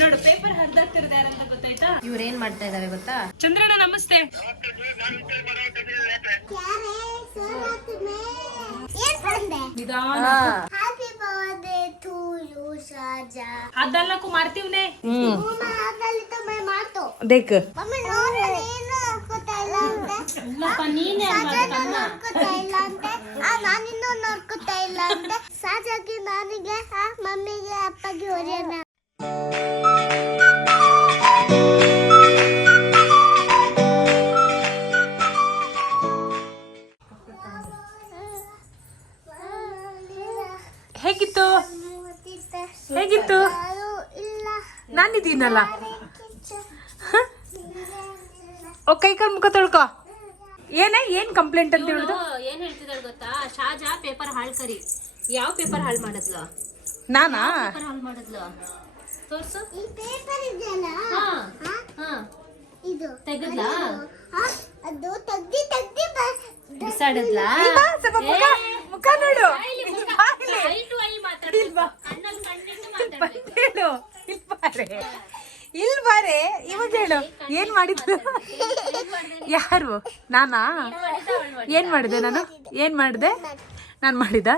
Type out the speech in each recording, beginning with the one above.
ನೋಡು ಪೇಪರ್ ಹರಿದಾಗ್ತಿರೋದು ಯಾರಂತ ಗೊತ್ತಾಯ್ತಾ? ಇವ್ರೇನ್ ಮಾಡ್ತಾ ಇದಾವೆ ಗೊತ್ತಾ? ಚಂದ್ರಣ್ಣ ನಮಸ್ತೆ. ನಿಧಾನ ಅದಲ್ಲಕ್ಕೂ ಮಾಡ್ತೀವ್ನೆ. ದೇಕ್ ಇಲ್ಲಪ್ಪ ನೀನೇ ನಾನಿನ್ನೂ ನೋಡ್ಕೊತಾ ಇಲ್ಲ ಅಂತ ಸಾಜಾಗಿ ನನಗೆ ಮಮ್ಮಿಗೆ ಅಪ್ಪಗೆ ಹೊರೆಯಲ್ಲ. ಹೇಗಿತ್ತು ಹೇಗಿತ್ತು? ನಾನಿದ್ದೀನಲ್ಲ. ಕೈ ಕಾಲು ಮುಖ ತೊಳ್ಕೊ. ಏನ್ ಕಂಪ್ಲೇಂಟ್ ಅಂತ ಹೇಳುದು? ಏನ್ ಹೇಳ್ತಿದ್ದಾಳೆ ಗೊತ್ತಾ? ಶಾಜಾ ಪೇಪರ್ ಹಾಳ್ಕರಿ. ಯಾವ ಪೇಪರ್ ಹಾಳು ಮಾಡಿದ್ಲು? ನಾನಾ ಪೇಪರ್ ಹಾಳು ಮಾಡಿದ್ಲು? ತೋರ್ಸು. ಈ ಪೇಪರ್ ಇದೆಯಲ್ಲ ಇದು ತೆಗದ್ಲಾ? ಅದು ತೆಗ್ದಿ ಬಿಸಾಡದ್ಲಾ? ಮುಖ ನೋಡು. ಇಲ್ ಬಾರೆ ಇವಾಗ ಹೇಳು. ಏನ್ ಮಾಡಿದ್ರು? ಯಾರು? ನಾನಾ? ಏನ್ ಮಾಡಿದೆ ನಾನು? ಏನ್ ಮಾಡಿದೆ ನಾನು? ಮಾಡಿದ?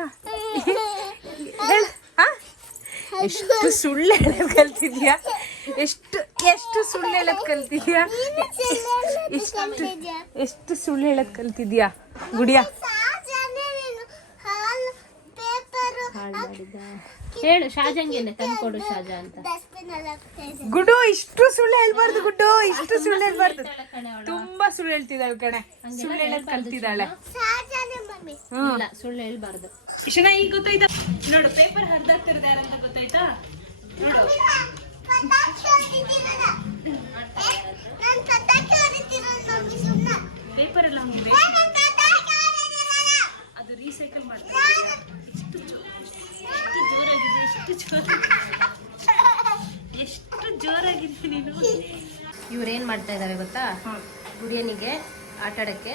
ಎಷ್ಟು ಸುಳ್ಳು ಹೇಳೋದ್ ಕಲ್ತಿದ್ಯಾ? ಎಷ್ಟು ಸುಳ್ಳು ಹೇಳೋದ್ ಕಲ್ತಿದ್ಯಾ? ಎಷ್ಟು ಸುಳ್ಳು ಹೇಳೋದ್ ಕಲ್ತಿದ್ಯಾ ಗುಡಿಯಾ? ಹೇಳು ಶಾಜಂಗೇನೆ ತಂದ್ಕೊಡು ಶಾಜಾ ಅಂತ. ಗುಡು ಇಷ್ಟು ಸುಳ್ಳು ಹೇಳ್ಬಾರ್ದು. ಗುಡ್ಡು ಇಷ್ಟು ಸುಳ್ಳು ಹೇಳ್ಬಾರ್ದು. ತುಂಬಾ ಸುಳ್ಳು ಹೇಳ್ತಿದ್ದಾಳೆ ಕಣೆ. ಸುಳ್ಳು ಹೇಳೋದ್ ಕಲ್ತಿದ್ದಾಳೆ. ಇಲ್ಲ ಸುಳ್ಳು ಹೇಳ್ಬಾರ್ದು. ಇಷ್ಟನ ಈಗ ಗೊತ್ತಾಯ್ತಾ? ನೋಡು ಪೇಪರ್ ಹರಿದಾಗ್ತಿರೋದು ಯಾರಂತ ಗೊತ್ತಾಯ್ತಾ? ನೋಡು ಪೇಪರ್ ಎಲ್ಲ ಹಂಗಿದೆ. ಅದು ರೀಸೈಕಲ್ ಮಾಡ್ತಾರೆ. ಎಷ್ಟು ಜೋರಾಗಿದೆ ನೀನು. ಇವ್ರೇನ್ ಮಾಡ್ತಾ ಇದಾವೆ ಗೊತ್ತಾ? ಗುಡಿಯನಿಗೆ ಆಟ ಆಡಕ್ಕೆ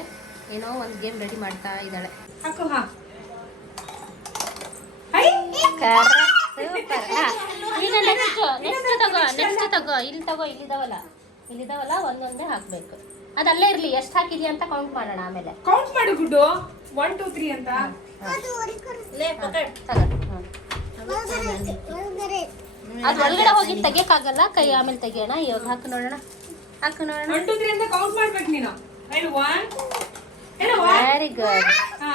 ಏನೋ ಒಂದ್ ಗೇಮ್ ರೆಡಿ ಮಾಡ್ತಾ ಇದ್ದಾಳೆ. ಈಗ ನೆಕ್ಸ್ಟ್ ತಗೋ ಇಲ್ಲಿದಾವಲ್ಲ ಒಂದೊಂದೇ ಹಾಕ್ಬೇಕು. ಅದಲ್ಲೇ ಇರ್ಲಿ. ಎಷ್ಟು ಹಾಕಿದ್ಯಾ ಅಂತ ಕೌಂಟ್ ಮಾಡೋಣ ಆಮೇಲೆ. ಕೌಂಟ್ ಮಾಡು ಗುಡ್ಡು. 1 2 3 ಅಂತ. ಅದು ಒಳಗಡೆ ಹೋಗಿ ತೆಗಿಯಕ್ಕಾಗಲ್ಲ. ಕೈ ಆಮೇಲೆ ತೆಗಿಯೋಣ. ಇವಾಗ ಹಾಕು ನೋಡೋಣ. 1 2 3 ಅಂತ ಕೌಂಟ್ ಮಾಡ್ಬೇಕು ನೀನು. 1 ವೆರಿ ಗುಡ್. ಹಾ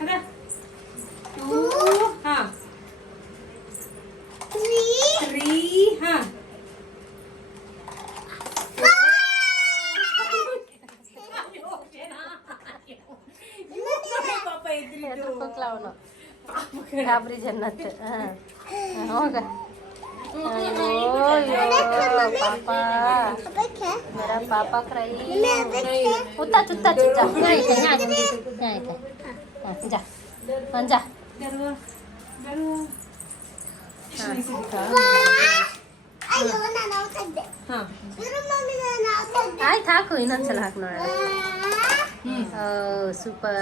ಅದ 2 ಹಾ 3 ಹಾ ಗಾಬರಿ ಜನ್ನತ್. ಹೋಗ ಪಾಪ ಕ್ರೈ ಉತ್ತ ಚುತ್ತ ಚುಚ್ಚ ಅಂಜ. ಆಯ್ತು ಹಾಕು. ಇನ್ನೊಂದ್ಸಲ ಹಾಕು ನೋಡೋಣ. ಸೂಪರ್.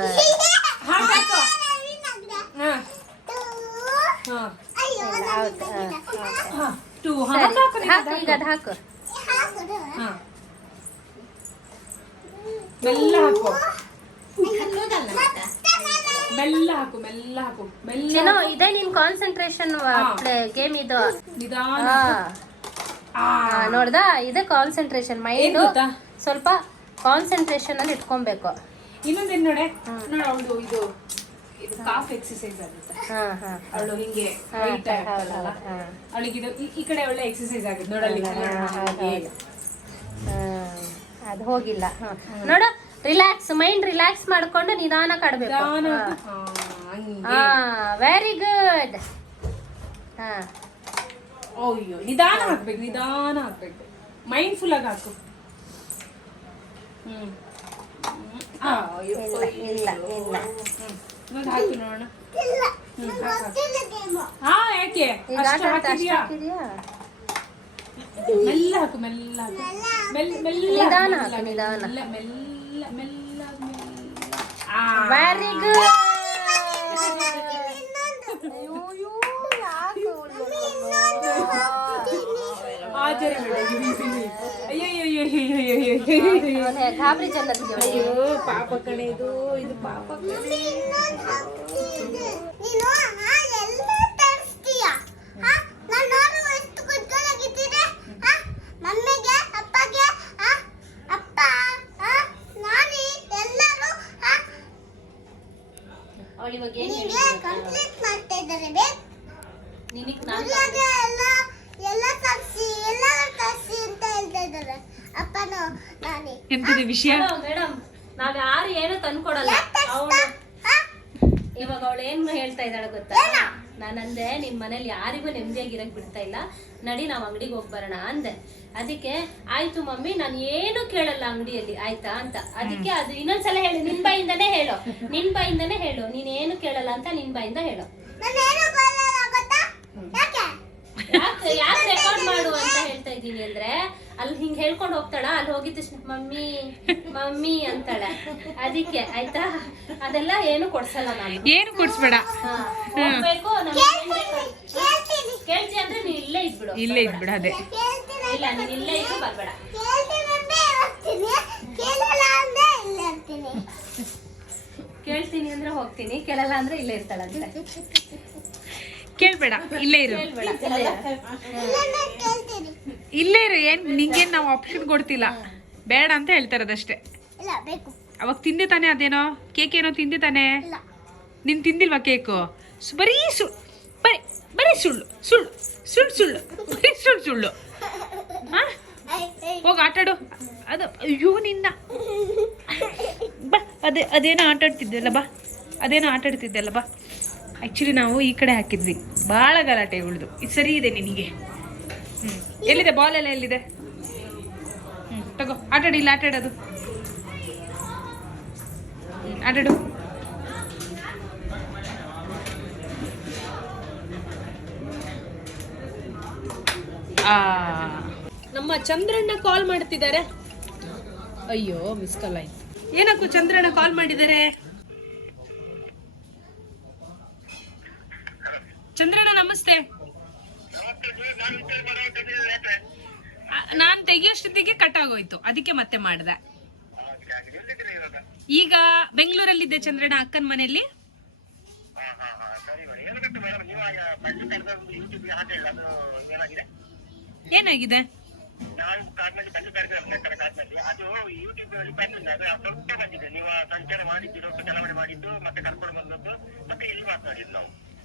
ಈಗ ಅದು ಹಾಕು. ಮೆಲ್ಲ ಹಾಕು. ಮೆಲ್ಲ ಹಾಕು. ಮೆಲ್ಲ ಹಾಕು. ಮೆಲ್ಲ. ಇದೇ ನಿನ್ ಕಾನ್ಸಂಟ್ರೇಷನ್ ಗೇಮ್ ಇದು. ನೋಡ್ದಾ? ಇದೇ ಕಾನ್ಸಂಟ್ರೇಷನ್. ಮೈಂಡ್ ಸ್ವಲ್ಪ ಕಾನ್ಸಂಟ್ರೇಷನ್ ಅಲ್ಲಿ ಇಟ್ಕೊಬೇಕು. ಇನ್ನೊಂದೇನ್ ನೋಡೆ ನೋಡ ಅವಳು ಇದು ಕಾಫ್ ಎಕ್ಸರ್ಸೈಸ್ ಆಗುತ್ತೆ. ಅವಳು ಹಿಂಗೆ ಅವಳಿಗೆ ಈ ಕಡೆ ಒಳ್ಳೆ ಎಕ್ಸರ್ಸೈಸ್ ಆಗುತ್ತೆ ನೋಡಲ್ಲಿ. ಅದು ಹೋಗಿಲ್ಲ ನೋಡ. ರಿಲ್ಯಾಕ್ಸ್ ಮೈಂಡ್ ರಿಲ್ಯಾಕ್ಸ್ ಮಾಡ್ಕೊಂಡು ನಿಧಾನ ಕಾಡ್ಬೇಕು. Very good. ಅಯ್ಯೋ ನಿಧಾನ ಹಾಕ್ಬೇಕು. ನಿಧಾನ ಹಾಕ್ಬೇಕು. ಮೈಂಡ್ಫುಲ್ ಆಗಿ ಹಾಕು. ಇಲ್ಲ ಹಾಕಿ ನೋಡೋಣ. ಯಾಕೆ ಮೆಲ್ಲ ಹಾಕು. ಮೆಲ್ಲ ಹಾಕು. ನಿಧಾನ ಹಾಕು. ನಿಧಾನ. ಮೆಲ್ಲ ಮೆಲ್ಲ ವೆರಿ ಗುಡ್. ಅವನೇ ಗಾಬರಿ ಜನ್ನತ್ ಅಯ್ಯೋ ಪಾಪ ಕಣೆ ಇದು ಪಾಪ ಕಣೆ. ನೀನು ಎಲ್ಲ ತರಿಸ್ತೀಯ ನಾನು ನೋಡು ಎಷ್ಟು ಕುತ್ಕೊಳ್ಳಾಗಿದ್ದೀರಿ ಮಮ್ಮಿಗೆ ಅಪ್ಪಗೆ ಅಪ್ಪ ನಾನಿ ಎಲ್ಲರೂ ಅವಳು ಇವಾಗ ಏನ್ ನಿಮಗೆ ಕಂಪ್ಲೀಟ್ ಮಾಡ್ತಾ ಇದ್ದಾರೆ ನಿನಗೆ ಎಲ್ಲ ತರಿಸಿ ಅಂತ ಹೇಳ್ತಾ ಇದ್ದಾರೆ ಅಪ್ಪನು ನಾನಿ ಎಂತದ ವಿಷಯ? ಮೇಡಮ್ ನಾವ್ ಯಾರು ಏನು ತಂದ್ಕೊಡಲ್ಲ. ಅವಳು ಇವಾಗ ಅವಳು ಏನ್ ಹೇಳ್ತಾ ಇದ್ದಾಳೆ ಗೊತ್ತಾ? ನಾನಂದೆ ನಿಮ್ ಮನೇಲಿ ಯಾರಿಗೂ ನೆಮ್ಮದಿಯಾಗಿರಕ್ ಬಿಡ್ತಾ ಇಲ್ಲ, ನಡಿ ನಾವ್ ಅಂಗಡಿಗೆ ಹೋಗಿ ಬರೋಣ ಅಂದೆ. ಅದಕ್ಕೆ ಆಯ್ತು ಮಮ್ಮಿ ನಾನು ಏನು ಕೇಳಲ್ಲ ಅಂಗಡಿಯಲ್ಲಿ ಆಯ್ತಾ ಅಂತ. ಅದಕ್ಕೆ ಅದು ಇನ್ನೊಂದ್ಸಲ ಹೇಳು, ನಿನ್ ಬಾಯಿಂದಾನೇ ಹೇಳು, ನೀನ್ ಏನು ಕೇಳಲ್ಲ ಅಂತ ನಿನ್ ಬಾಯಿಂದ ಹೇಳು. ಯಾಕೆ ರೆಕಾರ್ಡ್ ಮಾಡು ಅಂತ ಹೇಳ್ತಾ ಇದ್ದೀನಿ ಅಂದ್ರೆ, ಅಲ್ಲಿ ಹಿಂಗ್ ಹೇಳ್ಕೊಂಡು ಹೋಗ್ತಾಳ, ಅಲ್ಲಿ ಹೋಗಿದ ತಕ್ಷಣ ಮಮ್ಮಿ ಮಮ್ಮಿ ಅಂತಾಳೆ. ಅದಕ್ಕೆ ಆಯ್ತಾ, ಅದೆಲ್ಲ ಏನು ಕೊಡ್ಸಲ್ಲ ನಾನು. ಏನು ಕೊಡ್ಸ್ಬೇಡ. ಹೋಗ್ಬೇಕು ಕೇಳ್ತಿ ಅಂದ್ರೆ ನೀನ್ ಇಲ್ಲೇ ಇದ್ಬಿಡು. ಅದೇ ಇಲ್ಲ ನೀನ್ ಇಲ್ಲೇ ಇದ್ದು ಬರ್ಬೇಡ. ಕೇಳ್ತೀನಿ ಅಂದ್ರೆ ಹೋಗ್ತೀನಿ, ಕೇಳಲ್ಲ ಅಂದ್ರೆ ಇಲ್ಲೇ ಇರ್ತಾಳಂತೆ. ಕೇಳ್ಬೇಡ, ಇಲ್ಲೇ ಇರು. ಇಲ್ಲೇ ಇರು. ಏನ್ ನಿಂಗೇನ್ ನಾವು ಆಪ್ಷನ್ ಕೊಡ್ತಿಲ್ಲ, ಬೇಡ ಅಂತ ಹೇಳ್ತಾರದಷ್ಟೇ. ಅವಾಗ ತಿಂದೆ ತಾನೆ ಅದೇನೋ ಕೇಕ್ ಏನೋ ತಿಂದೆ ತಾನೆ? ನೀನ್ ತಿಂದಿಲ್ವಾ ಕೇಕು? ಬರೀ ಬರೀ ಸುಳ್ಳು ಸುಳ್ಳು ಸುಳ್ಳು ಸುಳ್ಳು ಬರೀ ಸುಳ್ಳು. ಹೋಗಿ ಆಟಾಡು. ಅದು ಅಯ್ಯೋ ನಿನ್ನ ಬಾ. ಅದೇನೋ ಆಟಾಡ್ತಿದ್ದೆಲ್ಲ ಬಾ, ಬಾ. ಆ್ಯಕ್ಚುಲಿ ನಾವು ಈ ಕಡೆ ಹಾಕಿದ್ವಿ, ಭಾಳ ಗಲಾಟೆ ಉಳಿದು. ಇದು ಸರಿ ಇದೆ ನಿನಗೆ. ಎಲ್ಲಿದೆ ಬಾಲ್ ಎಲ್ಲ ಎಲ್ಲಿದೆ? ತಗೋ ಆಟಾಡು. ಇಲ್ಲ ಆಟಾಡೋದು, ಆಟಾಡು. ನಮ್ಮ ಚಂದ್ರಣ್ಣ ಕಾಲ್ ಮಾಡ್ತಿದ್ದಾರೆ. ಅಯ್ಯೋ ಮಿಸ್ ಕಾಲ್ ಆಯ್ತು. ಏನಕ್ಕೂ ಚಂದ್ರಣ್ಣ ಕಾಲ್ ಮಾಡಿದ್ದಾರೆ? ಚಂದ್ರಣ್ಣ ನಮಸ್ತೆ. ನಾನ್ ತೆಗಿಯೋಷ್ಟೊತ್ತಿಗೆ ಕಟ್ ಆಗೋಯ್ತು, ಅದಕ್ಕೆ ಮತ್ತೆ ಮಾಡ್ದೆ. ಈಗ ಬೆಂಗಳೂರಲ್ಲಿದ್ದೆ ಚಂದ್ರಣ್ಣ, ಅಕ್ಕನ ಮನೆಯಲ್ಲಿ. ಏನಾಗಿದೆ?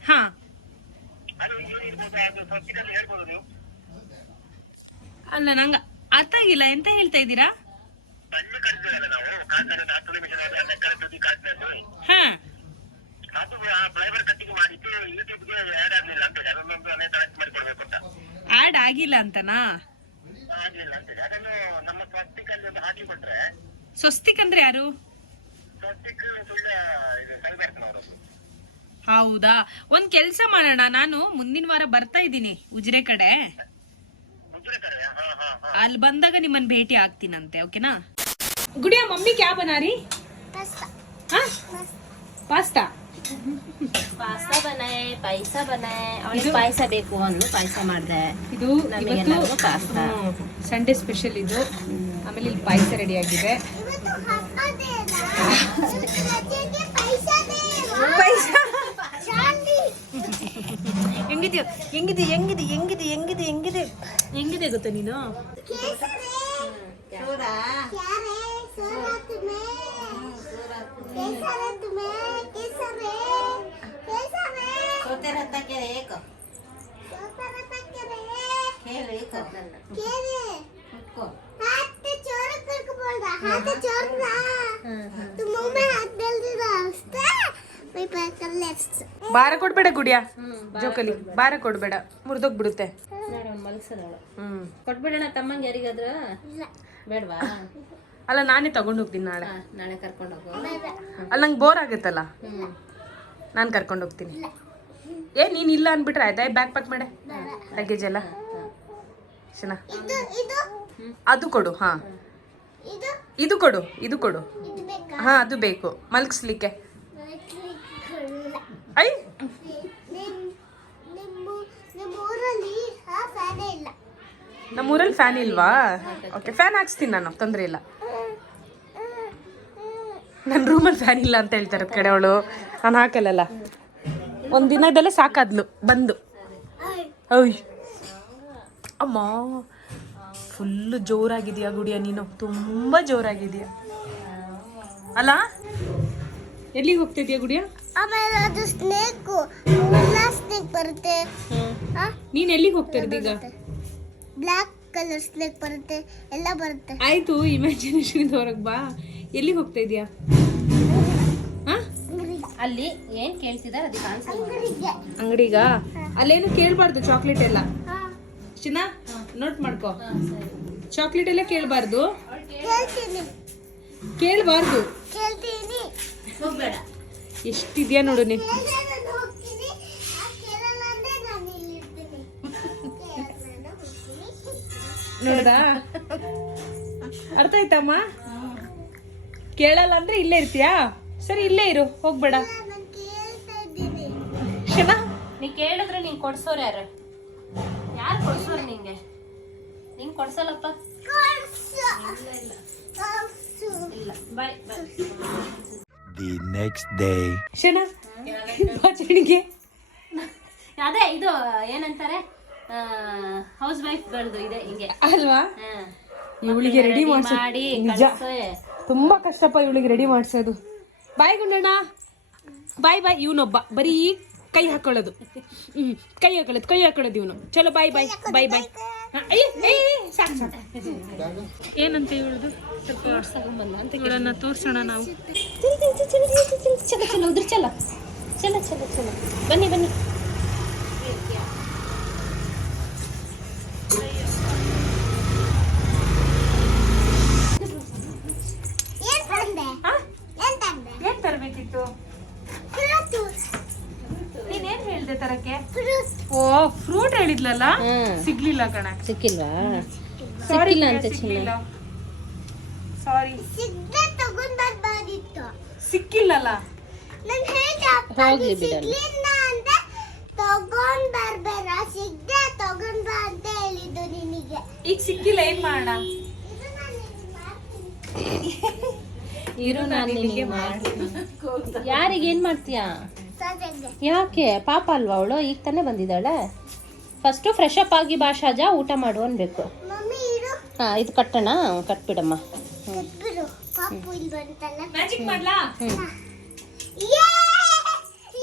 ಹಾ ಅಲ್ಲ, ನಂಗೆ ಅರ್ಥ ಆಗಿಲ್ಲ. ಎಂತ ಹೇಳ್ತಾ ಇದ್ದೀರಾ? ಹಾ ಆಡ್ ಆಗಿಲ್ಲ ಅಂತನಾ? ಸ್ವಸ್ತಿಕ್ ಅಂದ್ರೆ ಯಾರು? ಹೌದಾ, ಒಂದ್ ಕೆಲ್ಸ ಮಾಡೋಣ, ನಾನು ಮುಂದಿನ ವಾರ ಬರ್ತಾ ಇದ್ದೀನಿ ಉಜಿರೆ ಕಡೆ. ಅಲ್ಲಿ ಬಂದಾಗ ನಿಮ್ಮನ್ನ ಭೇಟಿ ಆಗ್ತೀನಂತೆ, ಓಕೆನಾ? ಗುಡಿಯಾ ಮಮ್ಮಿ ಕ್ಯಾ ಬನಾ ರही? ಪಾಸ್ತಾ ಬನಾಯೆ, ಪಾಯಸ ಬನಾಯೆ. ಅವಳಿಗೆ ಪಾಯಸ ಬೇಕು ಅಂದು ಪಾಯಸ ಮಾಡಿದೆ. ಇದು ಪಾಸ್ತಾ ಸಂಡೇ ಸ್ಪೆಷಲ್ ಇದು. ಆಮೇಲೆ ಇಲ್ಲಿ ಪಾಯಸ ರೆಡಿ ಆಗಿದೆ. ಹೆಂಗಿದೆ ಗೊತ್ತಾ ನೀನು? ಭಾರ ಕೊಡ್ಬೇಡ ಗುಡಿಯಾ, ಜೋಕಲಿ ಭಾರ ಕೊಡ್ಬೇಡ, ಮುರಿದೋಗ್ಬಿಡುತ್ತೆ. ಕೊಟ್ಬಿಡೋಣ ತಮ್ಮಂಗೆ ಯಾರಿಗಾದ್ರ? ಬೇಡವಾ? ಅಲ್ಲ ನಾನೇ ತಗೊಂಡು ಹೋಗ್ತೀನಿ ನಾಳೆ. ನಾಳೆ ಕರ್ಕೊಂಡು ಹೋಗು. ಅಲ್ಲ ನಂಗೆ ಬೋರ್ ಆಗುತ್ತಲ್ಲ, ನಾನು ಕರ್ಕೊಂಡು ಹೋಗ್ತೀನಿ. ನೀನ್ ಇಲ್ಲ ಅನ್ಬಿಟ್ರೆ ಆಯ್ತಾ? ಬ್ಯಾಗ್ ಪ್ಯಾಕ್ ಮಾಡೆ, ಲಗೇಜ್ ಎಲ್ಲ ಶನಾ. ಅದು ಕೊಡು. ಹಾ ಇದು ಕೊಡು. ಹಾ ಅದು ಬೇಕು ಮಲ್ಗಿಸ್ಲಿಕ್ಕೆ. ಐ ನಮ್ಮೂರಲ್ಲಿ ಫ್ಯಾನ್ ಇಲ್ವಾ? ಓಕೆ, ಫ್ಯಾನ್ ಹಾಕ್ಸ್ತೀನಿ ನಾನು, ತೊಂದರೆ ಇಲ್ಲ. ನನ್ನ ರೂಮಲ್ಲಿ ಫ್ಯಾನ್ ಇಲ್ಲ ಅಂತ ಹೇಳ್ತಾರೆ ಕಡೆ ಅವಳು. ನಾನು ಹಾಕಲ್ಲ, ಒಂದು ದಿನದಲ್ಲೇ ಸಾಕಾದ್ಲು ಬಂದು. ಓಯ್ ಅಮ್ಮ, ಫುಲ್ಲು ಜೋರಾಗಿದೆಯಾ ಗುಡಿಯ ನೀನು? ತುಂಬ ಜೋರಾಗಿದೆಯಾ ಅಲ್ಲ? ಎಲ್ಲಿಗೆ ಹೋಗ್ತಿದ್ಯಾ ಗುಡಿಯ? ಆಮೇಲೆ ಅದು ಸ್ನೇಕು ಸ್ನೇಕ್ ಬರುತ್ತೆ. ನೀನ್ ಎಲ್ಲಿಗೆ ಹೋಗ್ತಿರೋದು ಈಗ? ಬ್ಲ್ಯಾಕ್ ಕಲರ್ ಸ್ನೇಕ್ ಬರುತ್ತೆ, ಎಲ್ಲ ಬರುತ್ತೆ. ಆಯ್ತು, ಇಮ್ಯಾಜಿನೇಷನ್ ಹೊರಗೆ ಬಾ. ಎಲ್ಲಿಗೆ ಹೋಗ್ತಾ ಇದೀಯಾ? ಅಲ್ಲಿ ಏನ್ ಕೇಳ್ತಿದಾರೆ ಅದಕ್ಕೆ ಆನ್ಸರ್ ಅಂಗಡಿಗ? ಅಲ್ಲೇನು ಕೇಳ್ಬಾರ್ದು, ಚಾಕ್ಲೇಟ್ ಎಲ್ಲ. ಚಿನ್ನ ನೋಟ್ ಮಾಡ್ಕೋ, ಚಾಕ್ಲೇಟ್ ಎಲ್ಲ ಕೇಳ್ಬಾರ್ದು. ಕೇಳ್ಬಾರ್ದು. ಹೋಗ್ಬೇಡ. ಎಷ್ಟಿದ್ಯಾ ನೋಡು ನೀನ್. ನೋಡ್ದಾ? ಅರ್ಥ ಆಯ್ತಮ್ಮ? ಕೇಳಲ್ಲ ಅಂದ್ರೆ ಇಲ್ಲೇ ಇರ್ತೀಯಾ? ಸರಿ, ಇಲ್ಲೇ ಇರು, ಹೋಗ್ಬೇಡ. ಶಿನಾ, ನೀ ಕೇಳಿದ್ರೆ ನೀನ್ ಕೊಡ್ಸೋರು ಯಾರು? ಯಾರು ಕೊಡ್ಸೋರು ನಿಂಗೆ? ನಿಂಗೆ ಕೊಡ್ಸಲ್ಲಪ್ಪ. ಇಲ್ಲ, ಬಾಯ್ ಬಾಯ್. The next day. ಶಿನಾ ಬಾಚಣಿಗೆ ಅದೇ ಇದು ಏನಂತಾರೆ, ಹೌಸ್ ವೈಫ್ಗಳದು ಇದೆ ಹಿಂಗೆ ಅಲ್ವಾ? ಇವಳಿಗೆ ರೆಡಿ ಮಾಡಿ ನಿಜ ತುಂಬಾ ಕಷ್ಟಪ್ಪ ಇವಳಿಗೆ ರೆಡಿ ಮಾಡ್ಸೋದು. ಬಾಯ್ ಗುಂಡಣ್ಣ, ಬಾಯ್ ಬಾಯ್. ಇವನೊಬ್ಬ ಬರೀ ಕೈ ಹಾಕೊಳ್ಳೋದು, ಕೈ ಹಾಕೊಳ್ಳೋದು ಇವನು. ಚಲೋ ಬಾಯ್ ಬಾಯ್ ಬಾಯ್ ಬಾಯ್. ಸಾಕು ಸಾಕು. ಏನಂತ ಇವಳದು? ತಗೊಂಬಂದ ಅಂತ ಇವಳನ್ನ ತೋರ್ಸೋಣ ನಾವು. ಚಲ ಚಲ ಉದ್ರ ಚಲ ಚಲ ಚಲ ಚಲ. ಬನ್ನಿ ಬನ್ನಿ. ಏನ್ ತರಬೇಕಿತ್ತು? ನೀನೇನ್ ಹೇಳ್ದೆ ತರಕ್ಕೆ? ಓ, ಫ್ರೂಟ್ ಹೇಳಿದ್ಲಲ್ಲ, ಸಿಗ್ಲಿಲ್ಲ ಕಣ. ಸಿಕ್ಕಿಲ್ವಾ? ಸಿಕ್ಕಿಲ್ಲ ಅಂತ ಸಾರಿ, ತಗೊಂಡ್ಬರ್ಬಾದಿತ್ತು. ಸಿಕ್ಕಿಲ್ಲಲ್ಲ. ನಾನು ಹೇಳ್ದೆ ಹೋಗ್ಲಿ ಬಿಡಲ್ಲ. ಸಿಗ್ಲಿಲ್ಲ ಅಂದ್ರೆ ತಗೊಂಡ್ ಬರ್ಬೇಡ, ಸಿಗ್ದೆ ತಗೊಂಡ್ ಬಾ ಅಂತ ಹೇಳಿದ್ದು ನಿನಗೆ. ಈಗ ಸಿಕ್ಕಿಲ್ಲ, ಏನ್ ಮಾಡೋಣ? ಇದು ನಾನು ನಿನಗೆ ಮಾಡ್ತೀನಿ. ಇರು, ನಾನು ನಿನಗೆ ಮಾಡ್ತೀನಿ. ಯಾರಿಗೆ ಏನ್ ಮಾಡ್ತೀಯಾ? ಸಾಜಂಗೆ. ಯಾಕೆ? ಪಾಪ ಅಲ್ವಾ ಅವಳು? ಈಗ ತಾನೇ ಬಂದಿದ್ದಾಳೆ. ಫಸ್ಟು ಫ್ರೆಶ್ ಅಪ್ ಆಗಿ ಭಾಷಾಜ ಊಟ ಮಾಡು ಅನ್ಬೇಕು. ಮಮ್ಮಿ ಇರು. ಹಾ, ಇದು ಕಟ್ಟೋಣ? ಕಟ್ಬಿಡಮ್ಮ. ಕಟ್ಬಿಡು. ಪಾಪು ಇಲ್ಲಿ ಬಂತಲ್ಲ. ಮ್ಯಾಜಿಕ್ ಮಾಡ್ಲಾ? Yay!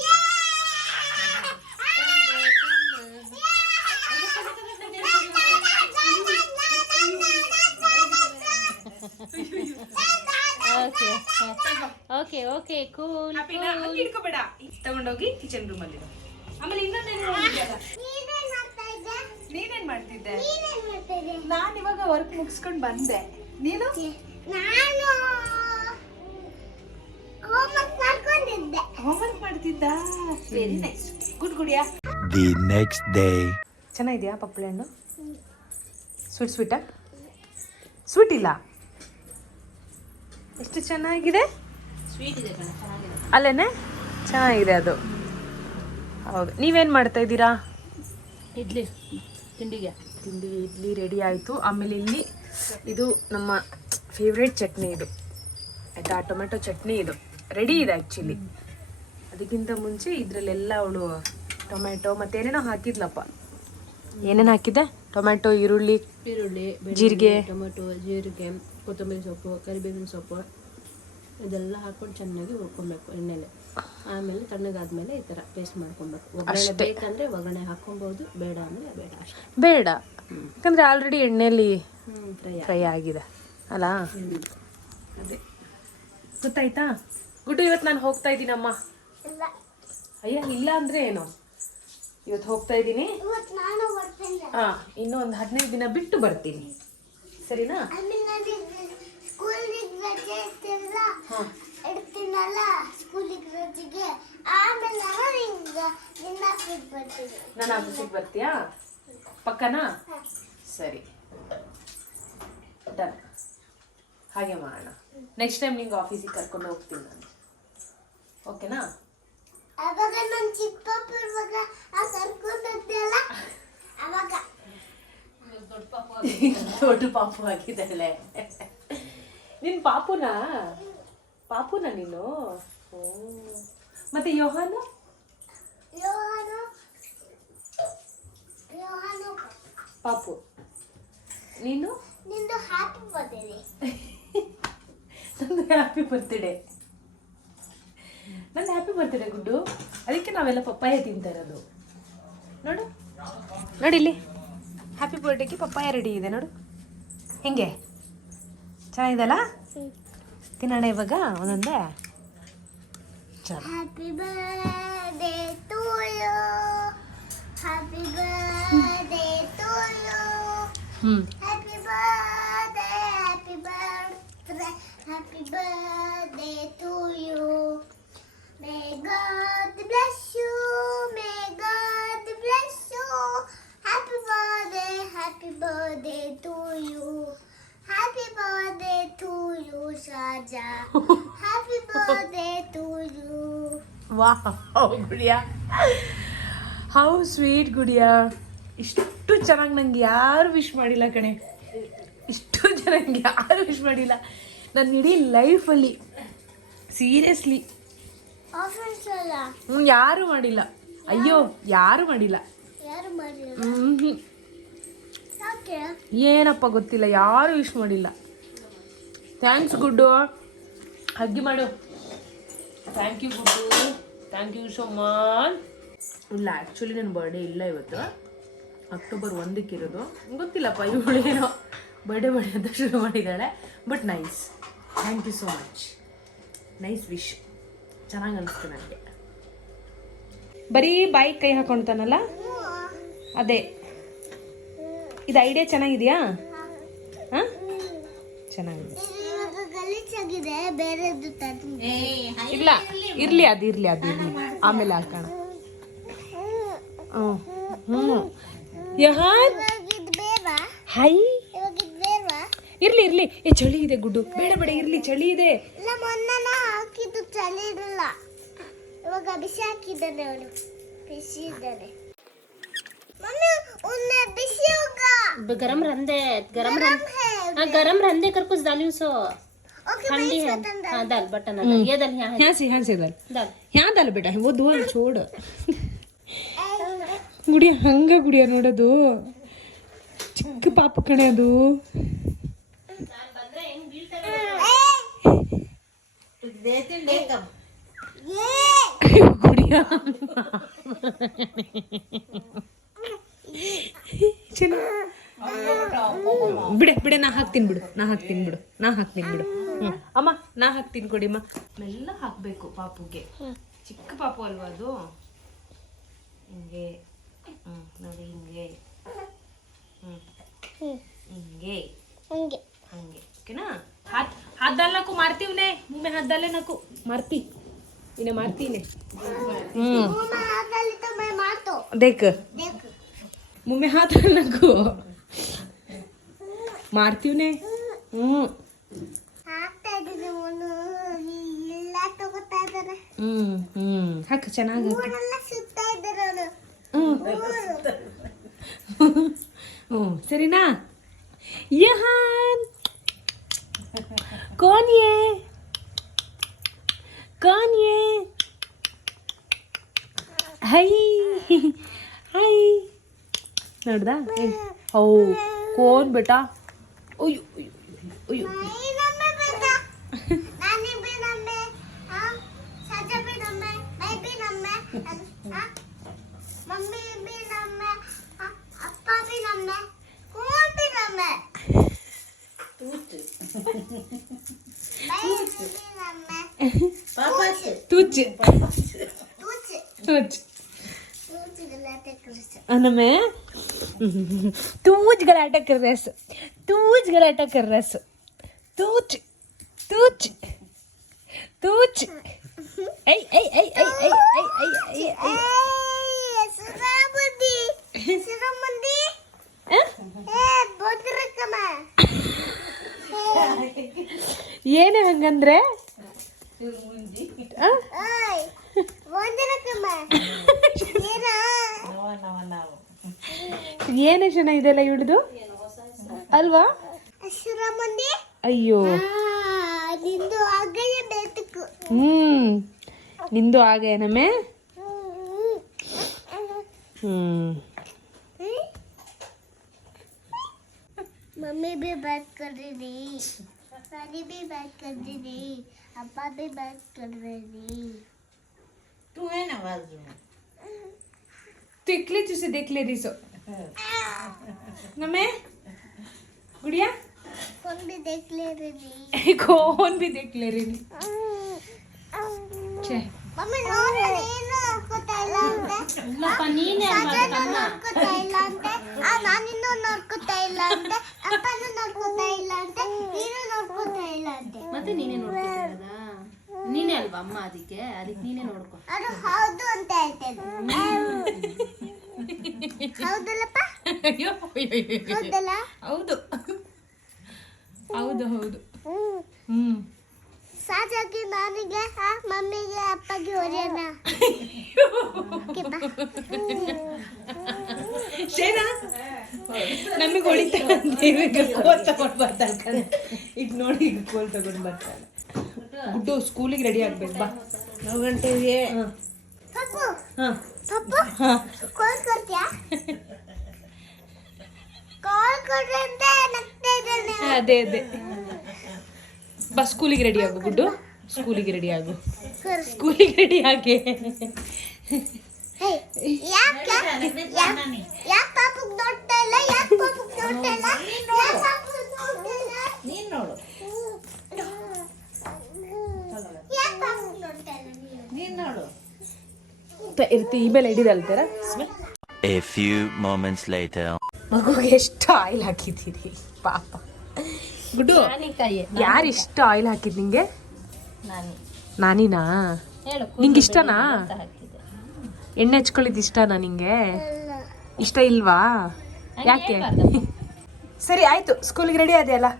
Yay! Okay okay okay, cool. ಇಟ್ಕೋಬೇಡ, ತಗೊಂಡೋಗಿ ಕಿಚನ್ ರೂಮ್ ಅಲ್ಲಿ. ಆಮೇಲೆ ಇನ್ನೊಂದೇನು ಹೋಗಿದ್ಯಲ್ಲ, ನೀನೇನ್ ಮಾಡ್ತಾ ಇದ್ದೆ? ನೀನೇನ್ ಮಾಡ್ತಿದ್ದೆ? ನೀನೇನ್ ಮಾಡ್ತಾ ಇದ್ದೆ? ನಾನ್ ಇವಾಗ ವರ್ಕ್ ಮುಗಿಸ್ಕೊಂಡ್ ಬಂದೆ. ನೀನು? ನಾನು ಹೋಮ್ವರ್ಕ್ ಮಾಡ್ಕೊಂಡಿದ್ದೆ. ಹೋಮ್ವರ್ಕ್ ಮಾಡ್ತಿದ್ದ? Very nice, good Gudiya. The next day. ಚೆನ್ನಾಗಿದ್ಯಾ ಪಪ್ಪಳೆ ಹಣ್ಣು? ಸ್ವೀಟಾ? ಸ್ವೀಟ್ ಇಲ್ಲ. ಎಷ್ಟು ಚೆನ್ನಾಗಿದೆ. ಸ್ವೀಟ್ ಇದೆ ಕಣ, ಚೆನ್ನಾಗಿದೆ. ಅಲ್ಲೇನೆ ಚೆನ್ನಾಗಿದೆ ಅದು. ಹೌದು. ನೀವೇನು ಮಾಡ್ತಾ ಇದ್ದೀರಾ? ಇಡ್ಲಿ ತಿಂಡಿಗೆ. ಇಡ್ಲಿ ರೆಡಿ ಆಯಿತು. ಆಮೇಲೆ ಇಲ್ಲಿ ಇದು ನಮ್ಮ ಫೇವ್ರೇಟ್ ಚಟ್ನಿ ಇದು ಆಯಿತಾ, ಟೊಮೆಟೊ ಚಟ್ನಿ ಇದು ರೆಡಿ ಇದೆ ಆ್ಯಕ್ಚುಲಿ. ಅದಕ್ಕಿಂತ ಮುಂಚೆ ಇದರಲ್ಲೆಲ್ಲ ಅವಳು ಟೊಮೆಟೊ ಮತ್ತೇನೇನೋ ಹಾಕಿದ್ಲಪ್ಪ. ಏನೇನು ಹಾಕಿದ್ದೆ? ಟೊಮೆಟೊ, ಈರುಳ್ಳಿ, ಜೀರಿಗೆ, ಟೊಮೆಟೊ, ಜೀರಿಗೆ, ಕೊತ್ತಂಬರಿ ಸೊಪ್ಪು, ಕರಿಬೇವಿನ ಸೊಪ್ಪು ಇದೆಲ್ಲ ಹಾಕೊಂಡು ಚೆನ್ನಾಗಿ ಹುರ್ಕೊಬೇಕು ಎಣ್ಣೆಲೆ. ಆಮೇಲೆ ತಣ್ಣಗಾದ್ಮೇಲೆ ಈ ಥರ ಪೇಸ್ಟ್ ಮಾಡ್ಕೊಬೇಕು. ಒಗ್ಗರಣೆ ಬೇಕಂದ್ರೆ ಒಗ್ಗರಣೆ ಹಾಕೊಬೋದು, ಬೇಡ ಅಂದರೆ ಬೇಡ ಅಷ್ಟೇ. ಬೇಡ, ಯಾಕಂದರೆ ಆಲ್ರೆಡಿ ಎಣ್ಣೆಯಲ್ಲಿ ಫ್ರೈ ಆಗಿದೆ ಅಲ್ಲ. ಅದೇ ಗೊತ್ತಾಯ್ತಾ? ಗುಡ್ಡು, ಇವತ್ತು ನಾನು ಹೋಗ್ತಾ ಇದ್ದೀನಮ್ಮ. ಇಲ್ಲ. ಅಯ್ಯ, ಇಲ್ಲ ಅಂದರೆ ಏನು? ಇವತ್ತು ಹೋಗ್ತಾ ಇದ್ದೀನಿ. ಇವತ್ತು ನಾನು ಬರ್ತಿಲ್ಲ. ಹಾಂ, ಇನ್ನೂ ಒಂದು 15 ದಿನ ಬಿಟ್ಟು ಬರ್ತೀನಿ, ಸರಿನಾ? ಆಮೇಲೆ ನಾನು ಸ್ಕೂಲಿಗೆ ರಜೆ ಇರ್ತಿಲ್ಲ, ಇಡ್ತೀನಲ್ಲ ಸ್ಕೂಲಿಗೆ ರಜೆಗೆ. ಆಮೇಲೆ ನಾನು ನಿನ್ನ ಆಫೀಸ್ಗೆ ಬರ್ತೀನಿ. ನಾನು ಆಫೀಸಿಗೆ ಬರ್ತೀಯಾ? ಪಕ್ಕನಾ? ಸರಿ, ಡನ್. ಹಾಗೆ ಮಾಡೋಣ. ನೆಕ್ಸ್ಟ್ ಟೈಮ್ ನಿಂಗೆ ಆಫೀಸಿಗೆ ಕರ್ಕೊಂಡು ಹೋಗ್ತೀನಿ ನಾನು, ಓಕೆನಾ? ಅವಾಗ ನಾನು ಚಿಕ್ಕ ಪಾಪು ಇರುವಾಗ ಕರ್ಕೊಂಡು ಹೋಗ್ತೀಯಲ್ಲ, ಅವಾಗ ದೊಡ್ಡ ಪಾಪ ದೊಡ್ಡ ಪಾಪು ಆಗಿದ್ದಾಳೆ. ನಿನ್ ಪಾಪುನಾ ನೀನು? ಓ ಮತ್ತೆ ಯೋಹಾನು ಪಾಪು ನೀನು? ನಿಂದು ಹ್ಯಾಪಿ ಬರ್ತ್ಡೇ. ನಂದು ಹ್ಯಾಪಿ ಬರ್ತ್ಡೇ. ನಂದು ಹ್ಯಾಪಿ ಬರ್ತ್ಡೇ ಗುಡ್ಡು. ಅದಕ್ಕೆ ನಾವೆಲ್ಲ ಪಪ್ಪಾಯ ತಿಂತಾ ಇರೋದು. ನೋಡು ನೋಡಿಲ್ಲಿ, ಹ್ಯಾಪಿ ಬರ್ಡೇಗೆ ಪಪ್ಪಾಯ ರೆಡಿ ಇದೆ ನೋಡು. ಹೆಂಗೆ ಚೆನ್ನಾಗಿದೆಲ್ಲ? ತಿನ್ನೋಣ ಇವಾಗ ಒಂದೊಂದೇ. ಚಲ happy birthday to you, happy birthday to you, happy birthday, happy birthday, happy birthday to you. May God bless you, may God bless you. Happy birthday to you, happy birthday to you ಸಾಜಾ, happy birthday to you. ವಾಹ್ Gudiya, how sweet Gudiya. ಇಷ್ಟು ಚೆನ್ನಾಗಿ ನಂಗೆ ಯಾರು wish ಮಾಡಿಲ್ಲ ಕಣೆ. ಇಷ್ಟು ಚೆನ್ನಾಗಿ ಯಾರು ವಿಶ್ ಮಾಡಿಲ್ಲ ನನ್ನ ಇಡೀ ಲೈಫಲ್ಲಿ, ಸೀರಿಯಸ್ಲಿ. ಆಫೀಸ್ ಅಲ್ಲ ಯಾರು ಮಾಡಿಲ್ಲ. ಅಯ್ಯೋ ಯಾರು ಮಾಡಿಲ್ಲ. ಯಾರು ಮಾಡಿಲ್ಲ. ಹ್ಞೂ ಯಾಕೆ? ಏನಪ್ಪ ಗೊತ್ತಿಲ್ಲ, ಯಾರು ವಿಶ್ ಮಾಡಿಲ್ಲ. ಥ್ಯಾಂಕ್ಸ್ ಗುಡ್ಡು, ಹಗ್ಗಿ ಮಾಡು. Thank you Guddu, thank you so much. ಇಲ್ಲ ಆ್ಯಕ್ಚುಲಿ ನನ್ನ ಬರ್ಡೇ ಇಲ್ಲ ಇವತ್ತು, ಅಕ್ಟೋಬರ್ 1ಕ್ಕೆ ಇರೋದು. ಗೊತ್ತಿಲ್ಲಪ್ಪ ಇವಳೇನೋ ಬರ್ಡೇ ಅಂತ ಶುರು ಮಾಡಿದ್ದಾಳೆ. But nice, thank you so much. Nice wish, ಚೆನ್ನಾಗಿ ಅನಿಸ್ತು ನನಗೆ. ಬರೀ ಬಾಯಿಗೆ ಕೈ ಹಾಕೊಳ್ತಾನಲ್ಲ, ಅದೇ ಇದು ಐಡಿಯಾ ಚೆನ್ನಾಗಿದೆಯಾ? ಹಾಂ ಚೆನ್ನಾಗಿದೆ. ಇವಾಗ ಗಲೀಜಾಗಿದೆ, ಬೇರೆದು ತಂದು. ಇಲ್ಲ ಇರಲಿ, ಅದು ಇರಲಿ ಆಮೇಲೆ ಹಾಕೋಣ. ಹ್ಞೂ ಯಹಾನ್ ಇವಾಗಿದ್ದು ಬೇಡವಾ? ಹೈ ಇವಾಗಿದ್ದು ಬೇಡವಾ? ಇರ್ಲಿ ಏ ಚಳಿ ಇದೆ ಗುಡ್ಡು, ಬೇಡ ಇರ್ಲಿ, ಚಳಿ ಇದೆ. ಇಲ್ಲ ಮೊನ್ನೆ ಹಾಕಿದ್ದು ಚಳಿ ಇರಲ್ಲ, ಇವಾಗ ಬಿಸಿ ಹಾಕಿದ್ದಾನೆ ಅವನು, ಬಿಸಿ ಇದ್ದಾನೆ. ಮಮ್ಮಿ ಉನ್ನೆ ಬಿಸಿ ಹೋಗ. गरम रहने गरम रहने कर कुछ डाली उसो ओके ठंडी है. हाँ दाल बटन ये दाल यहाँ है. यहाँ से दाल यहाँ दाल बेटा वो दुआ छोड़. ಗುಡಿಯ ಹಂಗ ಗುಡಿಯ ನೋಡೋದು, ಚಿಕ್ಕ ಪಾಪ ಕಣೆ ಅದು. ಗುಡಿಯ ಬಿಡೆ ನಾ ಹಾಕ್ತೀನಿ ಬಿಡು. ಅಮ್ಮ ನಾ ಹಾಕ್ತೀನಿ ಕೊಡಿಮ್ಮ. ಮೆಲ್ಲ ಹಾಕ್ಬೇಕು ಪಾಪುಗೆ, ಚಿಕ್ಕ ಪಾಪು ಅಲ್ವಾ ಅದು. ಹಿಂಗೆ ನೋಡಿ, ಹಿಂಗೆ ಹಿಂಗೆ ಹಂಗೆ ಓಕೆನಾ. हाथ डालना को मारती हूँ, मुंह में हाथ डाले ना को मारती इन्हें, मारती इन्हें. मम्मा हाथ डाली तो मैं मार दो. देख मुंह में हाथ डालना को मारती हूँ ने. ಹಾಕ್ತಾ ಇದ್ದೀನಿ, ಅವನು ಇಲ್ಲ ತಗೋತಾ ಇದ್ದಾನೆ. ಹಾಕ ಚೆನ್ನಾಗಿ ಊರೆಲ್ಲ ಸುತ್ತಾ ಇದ್ದಾರೆ ಅವನು. ಸರಿನಾ. ಯಹಾನ್ कौन ये हाय ನೋಡ್ದಾ? ಓ कौन बेटा? ओयो ओयो नहीं नम्मे बेटा, नानी भी नम्मे, हाँ साजा भी नम्मे, मैं भी नम्मे, हाँ मम्मी भी नम्मे, हाँ अप्पा भी नम्मे, कौन भी नम्मे? तुझ में तूज गलाटा कर रहा तूज ऐ ऐ ऐ ऐ ऐ ऐ ऐ ಏನೇ ಹಂಗಂದ್ರೆ ಏನೇ ಚೆನ್ನಾಗಿದೆಲ್ಲ ಇವಳದು. ಅಲ್ವಾ? ಹಸಿರ ಮಂದಿ ಅಯ್ಯೋ ನಿಂದು ಆಗಲೇ ಬೇಕು. ನಿಂದು ಹಾಗೆ ನಮ್ಮೆ. मम्मी भी बात कर रही, दादी भी बात कर रही, अब्बा भी बात कर रही. तू है ना बाजू में. देख ले तुझे देख ले रही सो नमे गुड़िया फोन भी देख ले रही. कौन भी देख ले रही छे मम्मी ನೋಡು ನೀನು ನೋಡ್ಕೊತಾ ಇಲ್ಲ ಅಂತೆ. ಇಲ್ಲಪ್ಪ ನೀನೇ ಅಲ್ವಾ ಸಾಜನು ತಮ್ಮ? ನೋಡ್ಕೊತಾ ಇಲ್ಲ ಅಂತೆ. ನಾನಿನ್ನೂ ನೋಡ್ಕೊತಾ ಇಲ್ಲ ಅಂತೆ. ಅಪ್ಪನೂ ನೋಡ್ಕೊತಾ ಇಲ್ಲ ಅಂತೆ. ನೀನು ನೋಡ್ಕೊತಾ ಇಲ್ಲ ಅಂತೆ. ಮತ್ತೆ ನೀನೇ ನೋಡ್ಕೊತಿರೋದ? ನೀನೇ ಅಲ್ವಾ ಅಮ್ಮ, ಅದಕ್ಕೆ ನೀನೇ ನೋಡ್ಕೊ. ಅದು ಹೌದು ಅಂತ ಹೇಳ್ತೇನೆ. ಹೌದಲ್ಲಪ್ಪ? ಹೌದಲ್ಲ? ಹೌದು ಹೌದು ಹೌದು ಸಾಜಾಗಿ ನನಗೆ ಮಮ್ಮಿಗೆ ಅಪ್ಪಗೆ ಹೊರೆಯೋಣ. ಶೇನಾ ನಮಗೆ ಹೊಡಿತಾಳೆ ಕೋಲ್ ತಗೊಂಡು ಬರ್ತಾಳೆ. ಈಗ ನೋಡಿ ಈಗ ಕೋಲ್ ತಗೊಂಡು ಬರ್ತಾಳೆ. ಗುಡ್ಡು ಸ್ಕೂಲಿಗೆ ರೆಡಿ ಆಗ್ಬೇಕು ಬಾ. 9 ಗಂಟೆಗೆ. ಪಪ್ಪು ಹಾಂ ಪಪ್ಪು ಕಾಲ್ ಕೊಡ್ತೀಯಾ? ಕಾಲ್ ಕೊಡ್ರಿ ಅಂತ ನಗ್ತಾ ಇದ್ದಾನೆ. ಅದೇ ಅದೇ ಬಾ ಸ್ಕೂಲಿಗೆ ರೆಡಿ ಆಗು ಗುಡ್ಡು. ಸ್ಕೂಲಿಗೆ ರೆಡಿ ಆಗು. ಸ್ಕೂಲಿಗೆ ರೆಡಿ ಆಗಿ. ಯಾಕೆ ಪಾಪಕ್ಕೆ ನೋಡ್ತಾ ಇಲ್ಲ? ಯಾಕೆ ಪಾಪಕ್ಕೆ ನೋಡ್ತಾ ಇಲ್ಲ? ಯಾಕೆ ಪಾಪಕ್ಕೆ ನೋಡ್ತಾ ಇಲ್ಲ? ನೀನ್ ನೋಡು. ಯಾಕೆ ಪಾಪಕ್ಕೆ ನೋಡ್ತಾ ಇಲ್ಲ ನೀನು? ನೀನ್ ನೋಡು. ಇರ್ತಿ ಈ ಮೇಲೆ ಹಿಡಿದಲ್ತಾರ. A few moments later. ಮಗುಗೆ ಎಷ್ಟು ಆಯಿಲ್ ಹಾಕಿದ್ದೀರಿ ಪಾಪ. ಗುಡ್ಡು ನಾನಿಕಾಯಿ ಯಾರು ಇಷ್ಟು ಆಯಿಲ್ ಹಾಕಿದ್ ನಿಂಗೆ? ನಾನು ನಾನಿನಾ? ಹೇಳು. ನಿಂಗೆ ಇಷ್ಟನಾ? ಹಾಕಿದೆ. ಎಣ್ಣೆ ಹಚ್ಕೊಳ್ಳಿದ್ದು ಇಷ್ಟನಾ ನಿಂಗೆ? ಇಷ್ಟ ಇಲ್ವಾ? ಯಾಕೆ? ಸರಿ ಆಯ್ತು, ಸ್ಕೂಲಿಗೆ ರೆಡಿ ಅದೆಯಲ್ಲ,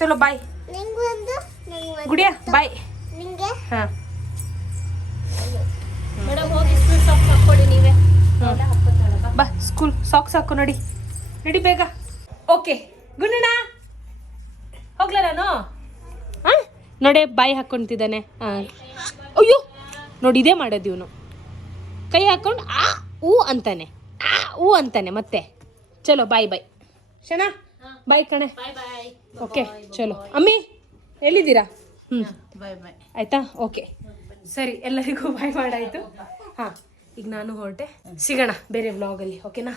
ಚಲೋ ಬಾಯ್. ನಿಂಗೆ ಒಂದು ಗುಡಿಯಾ ಬಾಯ್. ನಿಂಗೆ ಹಾಂ ಮೇಡಮ್ ಹೋಗಿ ಸ್ಕೂಲ್ ಸಾಕ್ಸ್ ಹಾಕ್ಕೊಡಿ ನೀವೇ. ಹಾಕ್ಕೊತಾಳ ಬಾ. ಬಾ ಸ್ಕೂಲ್ ಸಾಕ್ಸ್ ಹಾಕು. ನೋಡಿ ರೆಡಿ ಬೇಗ. ಓಕೆ ಗುಂಡಣ್ಣ ಹೋಗ್ಲಾ ನಾನು? ಹಾಂ ನೋಡಿ ಬಾಯಿ ಹಾಕ್ಕೊಂತಿದ್ದಾನೆ. ಹಾಂ ಅಯ್ಯೋ ನೋಡಿ ಇದೇ ಮಾಡೋದು ಇವನು. ಕೈ ಹಾಕ್ಕೊಂಡು ಊ ಅಂತಾನೆ, ಊ ಅಂತಾನೆ ಮತ್ತೆ. ಚಲೋ ಬಾಯ್ ಬಾಯ್ ಶನಾ. ಬಾಯ್ ಕಣೆ. ಬಾಯ್ ಬಾಯ್. ಓಕೆ ಚಲೋ. ಅಮ್ಮಿ ಎಲ್ಲಿದ್ದೀರಾ? ಬಾಯ್ ಬಾಯ್. ಆಯ್ತಾ? ಓಕೆ ಸರಿ, ಎಲ್ಲರಿಗೂ ಬಾಯ್ ಮಾಡಾಯ್ತು. ಹಾಂ ಈಗ ನಾನು ಹೊರಟೆ. ಸಿಗೋಣ ಬೇರೆ ವ್ಲಾಗಲ್ಲಿ, ಓಕೆನಾ?